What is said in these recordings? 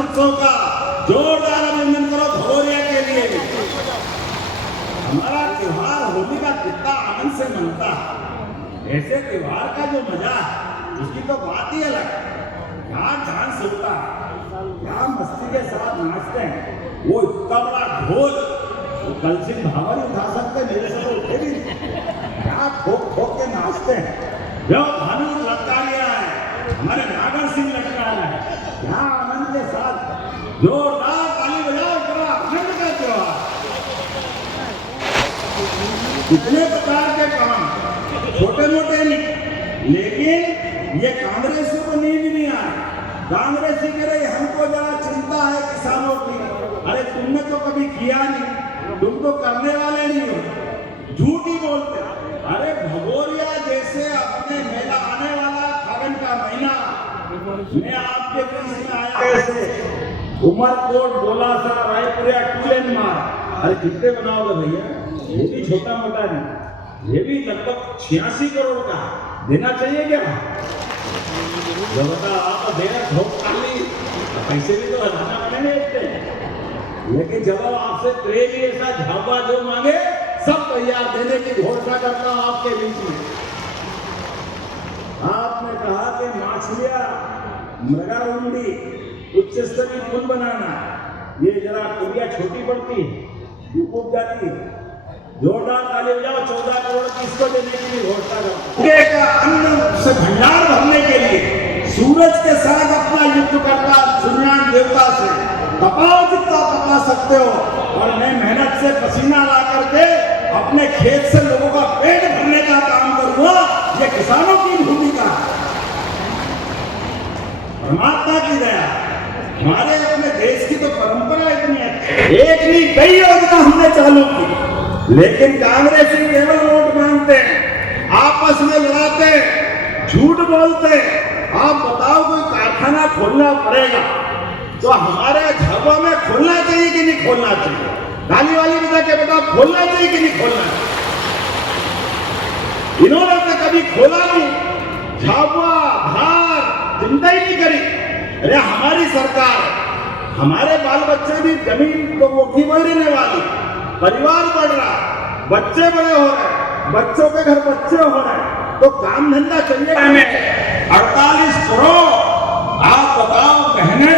महोत्सव का जोरदार अभिनंदन करो भगोरिया के लिए। हमारा त्योहार होली का कितना आनंद से मनता है। ऐसे त्योहार का जो मजा है उसकी तो बात ही अलग है। यहाँ जान सकता है, यहाँ मस्ती के साथ नाचते हैं। वो इतना बड़ा ढोल कल सिंह भावर उठा सकते, मेरे से तो उठे भी नहीं। यहाँ ठोक ठोक के नाचते हैं। जो भानु लटका लिया है, हमारे नागर सिंह लटका है। यहाँ आनंद के साथ जोरदार ताली बजाओ, बड़ा आनंद का त्योहार। कितने प्रकार के काम छोटे मोटे नहीं, लेकिन ये कांग्रेसियों को नींद नहीं आए। कांग्रेसी कह रहे हमको जरा चिंता है किसानों की। अरे तुमने तो कभी किया नहीं, तुम तो करने वाले नहीं हो, झूठ ही बोलते। अरे भगोरिया जैसे अपने मेला आने वाला फागुन का महीना मैं आपके बीच में आया कैसे, उमरकोट बोलासा रायपुरिया टूलेन मार। अरे कितने बनाओगे भैया, ये भी छोटा मोटा नहीं, ये भी लगभग 86 करोड़ का देना चाहिए क्या? जो बता आप देना ठोक खाली, पैसे भी तो हटाना पड़ेंगे इतने। लेकिन जब आपसे ट्रेन ऐसा झापा जो मांगे सब तैयार देने की घोषणा करता हूं आपके बीच में। आपने कहा कि मछलियां मृगाउंडी उच्च स्तरीय पुल बनाना, ये जरा कुरिया छोटी पड़ती है, डूब जाती है। जोरदार ताली बजाओ, 14 करोड़ किसको देने की भी घोषणा करो। अन्न से भंडार भरने के लिए सूरज के साथ अपना युद्ध करता सूर्यनारायण देवता से तपाओ जितना तपा सकते हो, और मैं मेहनत से पसीना ला करके अपने खेत से लोगों का पेट भरने का काम करूंगा। ये किसानों की भूमिका है। परमात्मा की दया, हमारे अपने देश की तो परंपरा इतनी अच्छी, एक नहीं कई योजना हमने चालू की, लेकिन कांग्रेसी केवल वोट मांगते हैं, आपस में लड़ाते हैं, झूठ बोलते हैं। आप बताओ कोई कारखाना खोलना पड़ेगा तो हमारे झाबुआ में खोलना चाहिए कि नहीं खोलना चाहिए? ताली वाली बता के बताओ, खोलना चाहिए कि नहीं खोलना चाहिए? इन्होंने तो कभी खोला नहीं, झाबुआ धार चिंता ही नहीं करी। अरे हमारी सरकार, हमारे बाल बच्चे भी जमीन तो मुट्ठी में रहने वाली, परिवार बढ़ रहा, बच्चे बड़े हो रहे, बच्चों के घर बच्चे हो रहे, तो काम धंधा चाहिए हमें। 48 करोड़ आप बताओ बहने,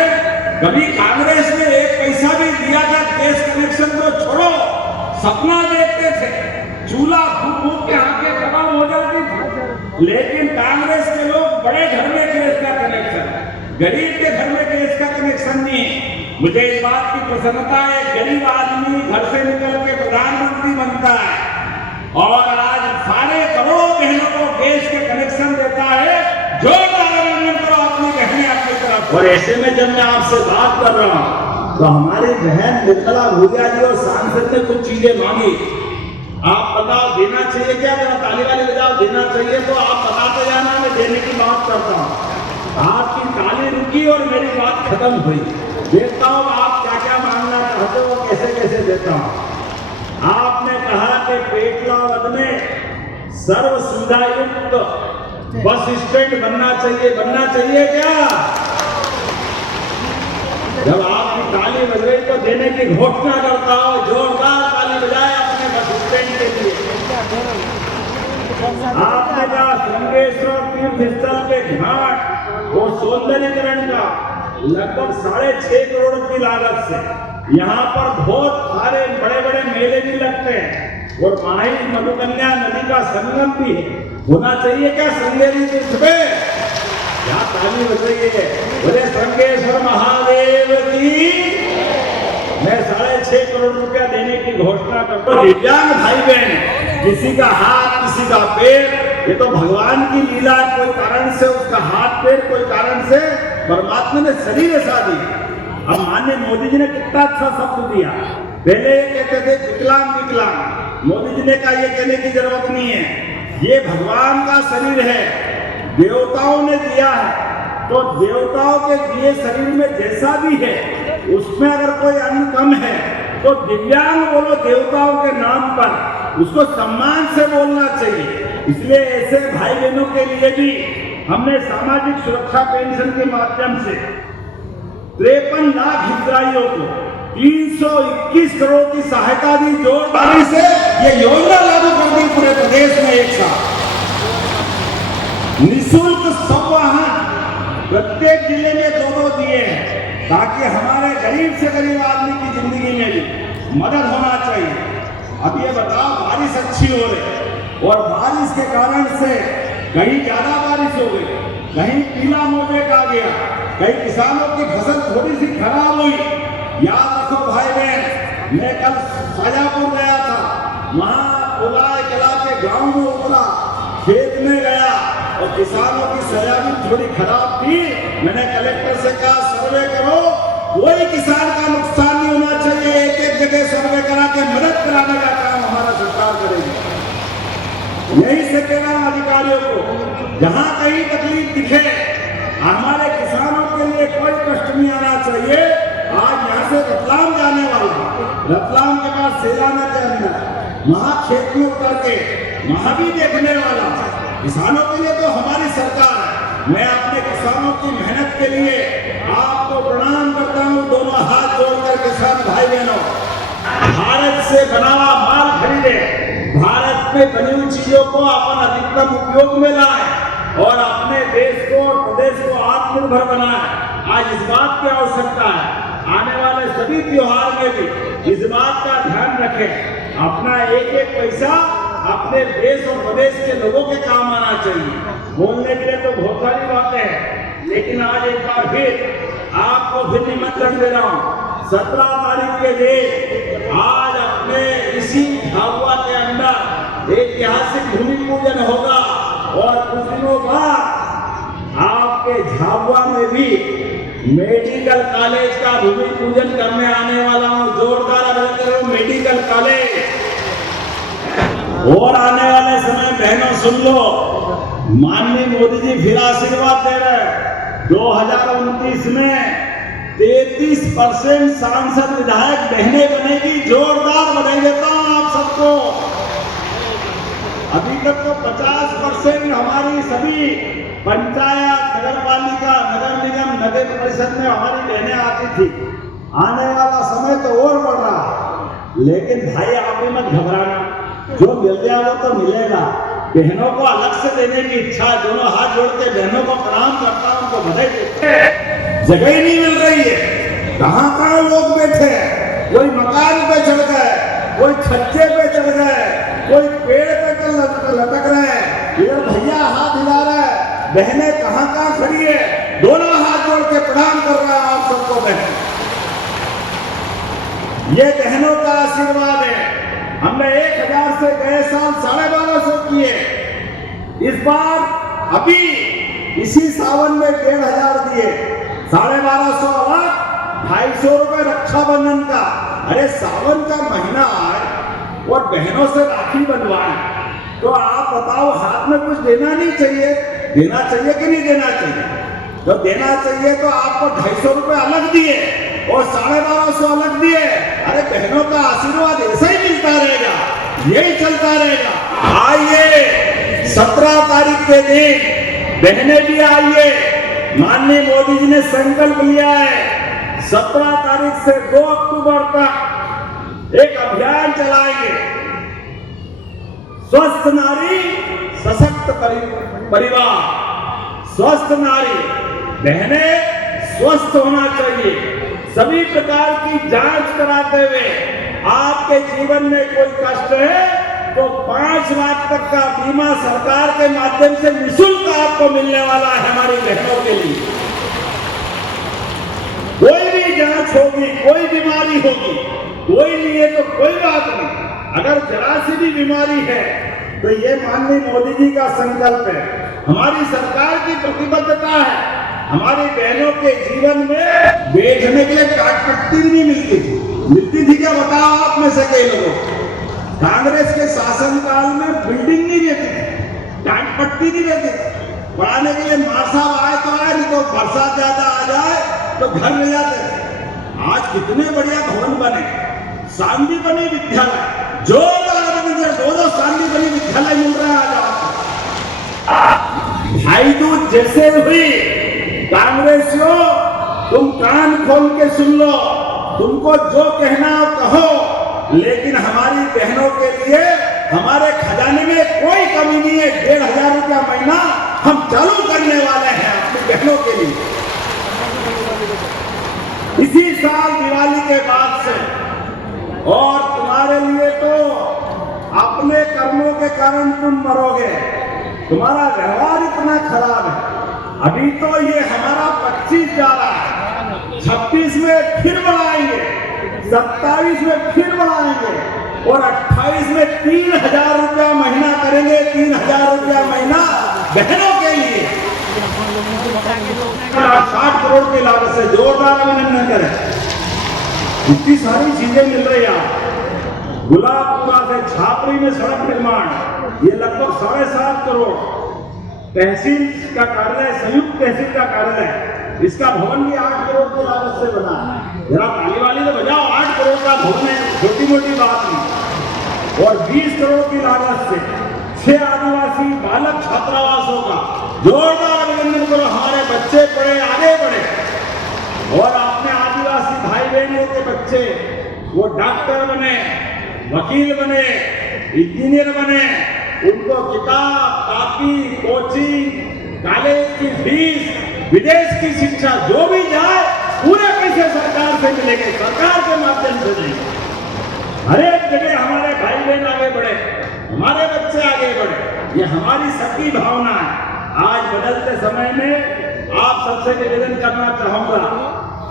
कभी कांग्रेस ने एक पैसा भी दिया था? गैस कनेक्शन को छोड़ो, सपना देखते थे, चूल्हा फूक फूक के आके खत्म हो जाती थी। लेकिन कांग्रेस के लोग बड़े घर में गैस का कनेक्शन, गरीब के घर में गैस का कनेक्शन नहीं है। मुझे इस बात की प्रसन्नता है, गरीब आदमी घर से निकल के प्रधानमंत्री बनता है और आज सारे करोड़ों बहनों को गैस के कनेक्शन देता है। जो अपनी बहनें अपनी तरफ। और ऐसे में जब मैं आपसे बात कर रहा हूं तो हमारी बहन निर्मला भूरिया जी और सांसद ने कुछ चीजें मांगी। आप बताओ देना चाहिए क्या? जरा ताली वाली बजाओ, देना चाहिए तो आप बताते जाना, मैं देने की बात करता हूं। आपकी ताली रुकी और मेरी बात खत्म हुई। देखता हूं आप क्या क्या मांगना चाहते हो, कैसे कैसे देता हूं। आपने कहा कि पेटलावद में सर्व सुविधा युक्त बस स्टैंड बनना चाहिए क्या? जब आपकी ताली बज रही तो देने की घोषणा करता हो, जोरदार ताली बजाए अपने बस स्टैंड के लिए। आपने कहा श्रृंगेश्वर तीर्थ स्थल के घाट वो सौंदर्यीकरण का लगभग 6.5 करोड़ की लागत से यहाँ पर बहुत सारे बड़े बड़े मेले भी लगते हैं और माही मधुकन्या नदी का संगम भी है। होना चाहिए क्या श्रृंगेरी तीर्थ पे? यहाँ ताली बज रही है, बोले श्रृंगेश्वर महादेव की। मैं 6.5 करोड़ रुपया देने की घोषणा करता हूँ। दिव्यांग भाई बहन, किसी का हाथ किसी का पैर, ये तो भगवान की लीला है। कोई कारण से उसका हाथ पैर, कोई कारण से परमात्मा ने शरीर ऐसा दिया। अब माननीय मोदी जी ने कितना अच्छा शब्द दिया। पहले ये कहते थे विकलांग विकलांग, मोदी जी ने कहा ये कहने की जरूरत नहीं है, ये भगवान का शरीर है, देवताओं ने दिया है। तो देवताओं के दिए शरीर में जैसा भी है उसमें अगर कोई अंग कम है तो दिव्यांग बोलो देवताओं के नाम पर, उसको सम्मान से बोलना चाहिए। इसलिए ऐसे भाई बहनों के लिए भी हमने सामाजिक सुरक्षा पेंशन के माध्यम से 53 लाख हितग्राहियों को 321 करोड़ की सहायता दी। जोरदारी से ये योजना लागू कर दी पूरे प्रदेश में एक साथ। निःशुल्क सब वाहन प्रत्येक जिले में 2-2 दिए हैं, ताकि हमारे गरीब से गरीब आदमी की जिंदगी में भी मदद होना चाहिए। अब ये बताओ, बारिश अच्छी हो रही और बारिश के कारण से कहीं ज्यादा बारिश हो गई, कहीं पीला मोजेक आ गया, कई किसानों की फसल थोड़ी सी खराब हुई। याद रखो भाई बहन, मैं कल शाजापुर गया था, वहां उलाय कला के गांव में उतरा, खेत में गया और किसानों की सोयाबीन थोड़ी खराब थी। मैंने कलेक्टर से कहा सर्वे करो, कोई किसान का नुकसान नहीं होना चाहिए। एक जगह सर्वे करा के मदद कराने का काम हमारा सरकार करेगी। यही से कहना अधिकारियों को, जहां कहीं तकलीफ दिखे, हमारे किसानों के लिए कोई कष्ट नहीं आना चाहिए। आज यहाँ से रतलाम जाने वाला, रतलाम के बाद सेला में जाना, वहां खेत में उतर के वहां भी देखने वाला, किसानों के लिए तो हमारी सरकार है। मैं अपने किसानों की मेहनत के लिए आपको प्रणाम करता हूं, दोनों हाथ जोड़कर किसान भाई बहनों, भारत से बना हुआ माल खरीदे, भारत में बनी हुई चीजों को अपन अधिकतम उपयोग में लाए और अपने देश को और प्रदेश को आत्मनिर्भर बनाए। आज इस बात की आवश्यकता है, आने वाले सभी त्योहार में भी इस बात का ध्यान रखें, अपना एक एक पैसा अपने देश और प्रदेश के लोगों के काम आना चाहिए। बोलने के लिए तो बहुत सारी बातें हैं, लेकिन आज एक बार फिर आपको फिर निमंत्रण दे रहा हूँ। 17 तारीख के दिन आज अपने इसी झाबुआ के अंदर ऐतिहासिक भूमि पूजन होगा और कुछ दिनों बाद आपके झाबुआ में भी मेडिकल कॉलेज का भूमि पूजन करने आने वाला हूँ। जोरदार अभिनंदन मेडिकल कॉलेज। और आने वाले समय बहनों सुन लो, माननीय मोदी जी फिर आशीर्वाद दे रहे। 2029 में 33% सांसद विधायक बहनें बनेगी। जोरदार बधाई देता हूं आप सबको। अभी तक तो 50% हमारी सभी पंचायत, नगर पालिका, नगर निगम, नगर परिषद में हमारी बहनें आती थी। आने वाला समय तो और बढ़ रहा, लेकिन भाई आप भी मत घबराना, जो मिल गया वो तो मिलेगा। बहनों को अलग से देने की इच्छा, दोनों हाथ जोड़ के बहनों को प्रणाम करता हूं, उनको बधाई देते हैं। जगह ही नहीं मिल रही है, कहां कहां लोग बैठे हैं, कोई मकान पे चढ़ गए, कोई छज्जे पे चढ़ गए, कोई पेड़ पे लटक रहे हैं, इधर भैया हाथ हिला रहा है, बहनें कहां कहां खड़ी है, दोनों हाथ जोड़ के प्रणाम कर रहा है आप सबको। बहन, ये बहनों का आशीर्वाद है। हमने 1000 से गए साल 1250 किए, इस बार अभी इसी सावन में 1500 दिए, 1250 अलग, 250 रुपए रक्षाबंधन का। अरे सावन का महीना है और बहनों से राखी बनवाए, तो आप बताओ हाथ में कुछ देना नहीं चाहिए? देना चाहिए कि नहीं देना चाहिए? तो देना चाहिए तो आपको 250 रुपए अलग दिए और 1250 अलग दिए। अरे बहनों का आशीर्वाद ऐसा ही मिलता रहेगा, यही चलता रहेगा। आइए 17 तारीख के दिन बहनें भी आइए। माननीय मोदी जी ने संकल्प लिया है 17 तारीख से 2 अक्टूबर तक एक अभियान चलाएंगे, स्वस्थ नारी सशक्त परिवार। स्वस्थ नारी, बहनें स्वस्थ होना चाहिए। सभी प्रकार की जांच कराते हुए, आपके जीवन में कोई कष्ट है तो 5 लाख तक का बीमा सरकार के माध्यम से निःशुल्क आपको मिलने वाला है हमारी बहनों के लिए। कोई भी जांच होगी, कोई बीमारी होगी, कोई नहीं है तो कोई बात नहीं, अगर जरा सी भी बीमारी है तो ये माननीय मोदी जी का संकल्प है, हमारी सरकार की प्रतिबद्धता है। हमारी बहनों के जीवन में बैठने के लिए टाट पट्टी भी नहीं मिलती थी क्या? बताओ आप में से कई लोगों को। कांग्रेस के शासनकाल में बिल्डिंग नहीं रहती थी, टाट पट्टी नहीं रहती थी, पढ़ाने के लिए मां साहब आए तो आए, नहीं तो बरसात ज्यादा आ जाए तो घर ले जाते थे। आज कितने बढ़िया भवन बने, शांति बनी विद्यालय, जो 2 शांति बनी विद्यालय मिल रहा है आज। भाई दूज जैसे हुई कांग्रेसियों तुम कान खोल के सुन लो, तुमको जो कहना हो कहो, लेकिन हमारी बहनों के लिए हमारे खजाने में कोई कमी नहीं है। 1,500 रुपया महीना हम चालू करने वाले हैं अपनी बहनों के लिए। इसी साल दिवाली के बाद से, और तुम्हारे लिए तो अपने कर्मों के कारण तुम मरोगे, तुम्हारा व्यवहार इतना खराब है। अभी तो ये हमारा 25 जा रहा है, 26 में फिर बढ़ाएंगे, 27 में फिर बढ़ाएंगे और 28 में 3,000 रुपया महीना करेंगे। 3,000 रुपया महीना बहनों के लिए 60 करोड़ की लागत से जोरदार अभिनंदन करें। इतनी सारी चीजें मिल रही है। गुलाबपुरा से छापरी में सड़क निर्माण, ये लगभग 7.5 करोड़। तहसील का कार्यालय, संयुक्त तहसील का कार्यालय, इसका भवन भी 8 करोड़ की लागत से बना। जरा ताली वाली तो बजाओ, 8 करोड़ का भवन है, छोटी मोटी बात नहीं। और 20 करोड़ की लागत से 6 आदिवासी बालक छात्रावासों का जोरदार अभिनंदन करो। हमारे बच्चे पढ़े, आगे बढ़े, और अपने आदिवासी भाई बहनों के बच्चे वो डॉक्टर बने, वकील बने, इंजीनियर बने। उनको किताब, कॉपी, कोचिंग, कॉलेज की फीस, विदेश की शिक्षा जो भी जाए पूरे पैसे सरकार से मिलेंगे, सरकार के माध्यम से देंगे। हर एक जगह हमारे भाई बहन आगे बढ़े, हमारे बच्चे आगे बढ़े, ये हमारी सबकी भावना है। आज बदलते समय में आप सबसे निवेदन करना चाहूंगा,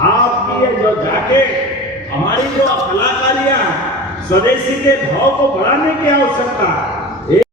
आपकी ये जो जैकेट, हमारी जो कलाकारियां, स्वदेशी के भाव को बढ़ाने की आवश्यकता है।